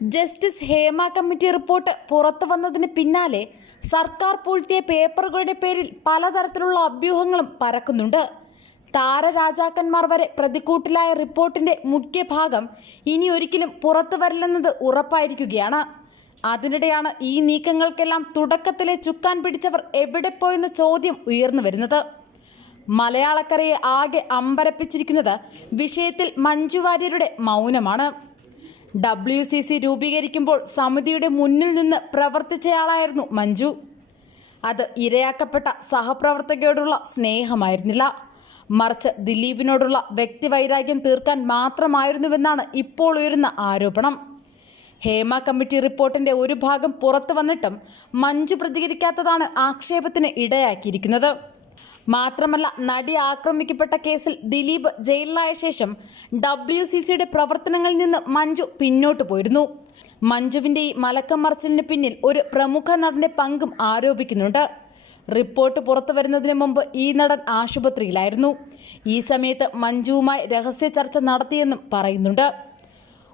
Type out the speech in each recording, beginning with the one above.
Justice Hema committee report പുറത്തു വന്നതിന് പിന്നാലെ സർക്കാർ പൂഴ്ത്തിയ പേപ്പറുകളുടെ പേരിൽ പലതരത്തിലുള്ള അഭ്യൂഹങ്ങളും പരക്കുന്നുണ്ട്. താരരാജാക്കന്മാർ വരെ പ്രതിക്കൂട്ടിലായ റിപ്പോർട്ടിന്റെ മുഖ്യഭാഗം ഇനി ഒരിക്കലും പുറത്തു വരില്ലെന്നത് ഉറപ്പായിരിക്കുകയാണ്. അതിനിടെയാണ് ഈ നീക്കങ്ങൾക്കെല്ലാം തുടക്കത്തിലെ ചുക്കാൻ പിടിച്ചവർ എവിടെ പോയെന്ന ചോദ്യം ഉയർന്നു വരുന്നത്. മലയാളക്കരയെ ആകെ അമ്പരപ്പിച്ചിരിക്കുന്നത് വിഷയത്തിൽ മഞ്ജു വാര്യരുടെ മൗനമാണ്. WCC രൂപീകരിക്കുമ്പോൾ സമിതിയുടെ മുന്നിൽ നിന്ന് പ്രവർത്തിച്ചയാളായിരുന്നു മഞ്ജു. അത് ഇരയാക്കപ്പെട്ട സഹപ്രവർത്തകയോടുള്ള സ്നേഹമായിരുന്നില്ല, മറിച്ച് ദിലീപിനോടുള്ള വ്യക്തിവൈരാഗ്യം തീർക്കാൻ മാത്രമായിരുന്നുവെന്നാണ് ഇപ്പോൾ ഉയരുന്ന ആരോപണം. ഹേമ കമ്മിറ്റി റിപ്പോർട്ടിന്റെ ഒരു ഭാഗം പുറത്തു വന്നിട്ടും മഞ്ജു പ്രതികരിക്കാത്തതാണ് ആക്ഷേപത്തിന് ഇടയാക്കിയിരിക്കുന്നത്. മാത്രമല്ല, നടി ആക്രമിക്കപ്പെട്ട കേസിൽ ദിലീപ് ജയിലിലായ ശേഷം WCCയുടെ പ്രവർത്തനങ്ങളിൽ നിന്ന് മഞ്ജു പിന്നോട്ട് പോയിരുന്നു. മഞ്ജുവിന്റെ ഈ മലക്കം മറിച്ചിലിന് പിന്നിൽ ഒരു പ്രമുഖ നടന്റെ പങ്കും ആരോപിക്കുന്നുണ്ട്. റിപ്പോർട്ട് പുറത്തു വരുന്നതിന് മുമ്പ് ഈ നടൻ ആശുപത്രിയിലായിരുന്നു. ഈ സമയത്ത് മഞ്ജുവുമായി രഹസ്യ ചർച്ച നടത്തിയെന്നും പറയുന്നുണ്ട്.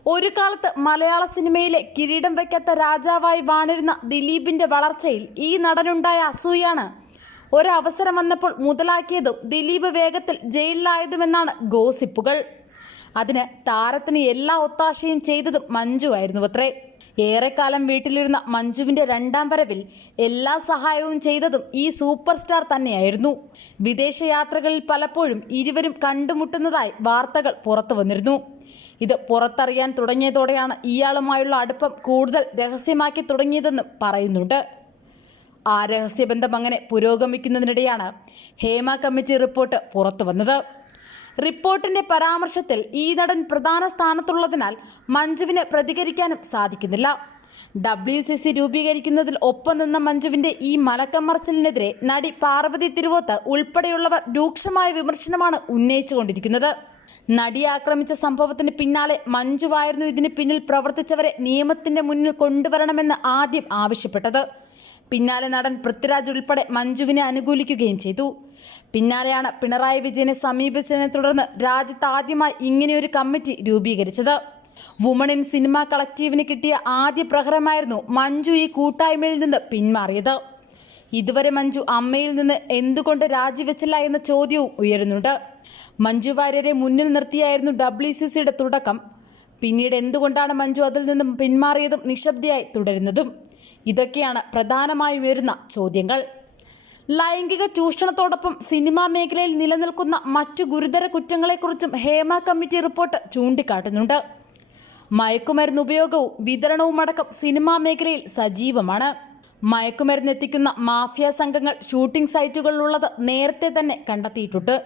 ഒരു കാലത്ത് മലയാള സിനിമയിലെ കിരീടം വയ്ക്കാത്ത രാജാവായി വാണിരുന്ന ദിലീപിന്റെ വളർച്ചയിൽ ഈ നടനുണ്ടായ അസൂയാണ് ഒരവസരം വന്നപ്പോൾ മുതലാക്കിയതും ദിലീപ് വേഗത്തിൽ ജയിലിലായതുമെന്നാണ് ഗോസിപ്പുകൾ. അതിന് താരത്തിന് എല്ലാ ഒത്താശയും ചെയ്തതും മഞ്ജു ആയിരുന്നുവത്രേ. ഏറെക്കാലം വീട്ടിലിരുന്ന മഞ്ജുവിന്റെ രണ്ടാം വരവിൽ എല്ലാ സഹായവും ചെയ്തതും ഈ സൂപ്പർ സ്റ്റാർ തന്നെയായിരുന്നു. വിദേശയാത്രകളിൽ പലപ്പോഴും ഇരുവരും കണ്ടുമുട്ടുന്നതായി വാർത്തകൾ പുറത്തു വന്നിരുന്നു. ഇത് പുറത്തറിയാൻ തുടങ്ങിയതോടെയാണ് ഇയാളുമായുള്ള അടുപ്പം കൂടുതൽ രഹസ്യമാക്കി തുടങ്ങിയതെന്ന് പറയുന്നുണ്ട്. ആ രഹസ്യബന്ധം അങ്ങനെ പുരോഗമിക്കുന്നതിനിടെയാണ് ഹേമ കമ്മിറ്റി റിപ്പോർട്ട് പുറത്തു വന്നത്. റിപ്പോർട്ടിന്റെ പരാമർശത്തിൽ ഈ നടൻ പ്രധാന സ്ഥാനത്തുള്ളതിനാൽ മഞ്ജുവിന് പ്രതികരിക്കാനും സാധിക്കുന്നില്ല. WCC രൂപീകരിക്കുന്നതിൽ ഒപ്പം നിന്ന മഞ്ജുവിന്റെ ഈ മലക്കം മറിച്ചിലിനെതിരെ നടി പാർവതി തിരുവോത്ത് ഉൾപ്പെടെയുള്ളവർ രൂക്ഷമായ വിമർശനമാണ് ഉന്നയിച്ചുകൊണ്ടിരിക്കുന്നത്. നടിയെ ആക്രമിച്ച സംഭവത്തിന് പിന്നാലെ മഞ്ജുവായിരുന്നു ഇതിന് പിന്നിൽ പ്രവർത്തിച്ചവരെ നിയമത്തിന്റെ മുന്നിൽ കൊണ്ടുവരണമെന്ന് ആദ്യം ആവശ്യപ്പെട്ടത്. പിന്നാലെ നടൻ പൃഥ്വിരാജ് ഉൾപ്പെടെ മഞ്ജുവിനെ അനുകൂലിക്കുകയും ചെയ്തു. പിന്നാലെയാണ് പിണറായി വിജയനെ സമീപിച്ചതിനെ തുടർന്ന് രാജ്യത്ത് ആദ്യമായി ഇങ്ങനെയൊരു കമ്മിറ്റി രൂപീകരിച്ചത്. വുമൺ ഇൻ സിനിമ കളക്റ്റീവിന് കിട്ടിയ ആദ്യ പ്രഹരമായിരുന്നു മഞ്ജു ഈ കൂട്ടായ്മയിൽ നിന്ന് പിന്മാറിയത്. ഇതുവരെ മഞ്ജു അമ്മയിൽ നിന്ന് എന്തുകൊണ്ട് രാജിവെച്ചില്ല എന്ന ചോദ്യവും ഉയരുന്നുണ്ട്. മഞ്ജു വാര്യരെ മുന്നിൽ നിർത്തിയായിരുന്നു WCCയുടെ തുടക്കം. പിന്നീട് എന്തുകൊണ്ടാണ് മഞ്ജു അതിൽ നിന്നും പിന്മാറിയതും നിശബ്ദയായി തുടരുന്നതും? ഇതൊക്കെയാണ് പ്രധാനമായും ഉയരുന്ന ചോദ്യങ്ങൾ. ലൈംഗിക ചൂഷണത്തോടൊപ്പം സിനിമാ മേഖലയിൽ നിലനിൽക്കുന്ന മറ്റു ഗുരുതര കുറ്റങ്ങളെക്കുറിച്ചും ഹേമ കമ്മിറ്റി റിപ്പോർട്ട് ചൂണ്ടിക്കാട്ടുന്നുണ്ട്. മയക്കുമരുന്ന് ഉപയോഗവും വിതരണവും അടക്കം സിനിമാ മേഖലയിൽ സജീവമാണ്. മയക്കുമരുന്ന് എത്തിക്കുന്ന മാഫിയ സംഘങ്ങൾ ഷൂട്ടിംഗ് സൈറ്റുകളിലുള്ളത് നേരത്തെ തന്നെ കണ്ടെത്തിയിട്ടുണ്ട്.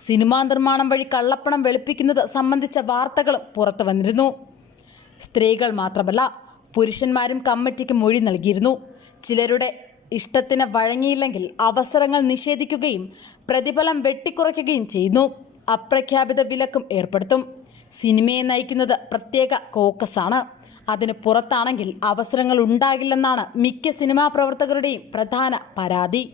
സിനിമാ നിർമ്മാണം വഴി കള്ളപ്പണം വെളുപ്പിക്കുന്നത് സംബന്ധിച്ച വാർത്തകളും പുറത്തു വന്നിരുന്നു. സ്ത്രീകൾ മാത്രമല്ല, പുരുഷന്മാരും കമ്മിറ്റിക്ക് മൊഴി നൽകിയിരുന്നു. ചിലരുടെ ഇഷ്ടത്തിന് വഴങ്ങിയില്ലെങ്കിൽ അവസരങ്ങൾ നിഷേധിക്കുകയും പ്രതിഫലം വെട്ടിക്കുറയ്ക്കുകയും ചെയ്യുന്നു. അപ്രഖ്യാപിത വിലക്കും ഏർപ്പെടുത്തും. സിനിമയെ നയിക്കുന്നത് പ്രത്യേക കോക്കസാണ്. അതിന് പുറത്താണെങ്കിൽ അവസരങ്ങൾ ഉണ്ടാകില്ലെന്നാണ് മിക്ക സിനിമാ പ്രവർത്തകരുടെയും പ്രധാന പരാതി.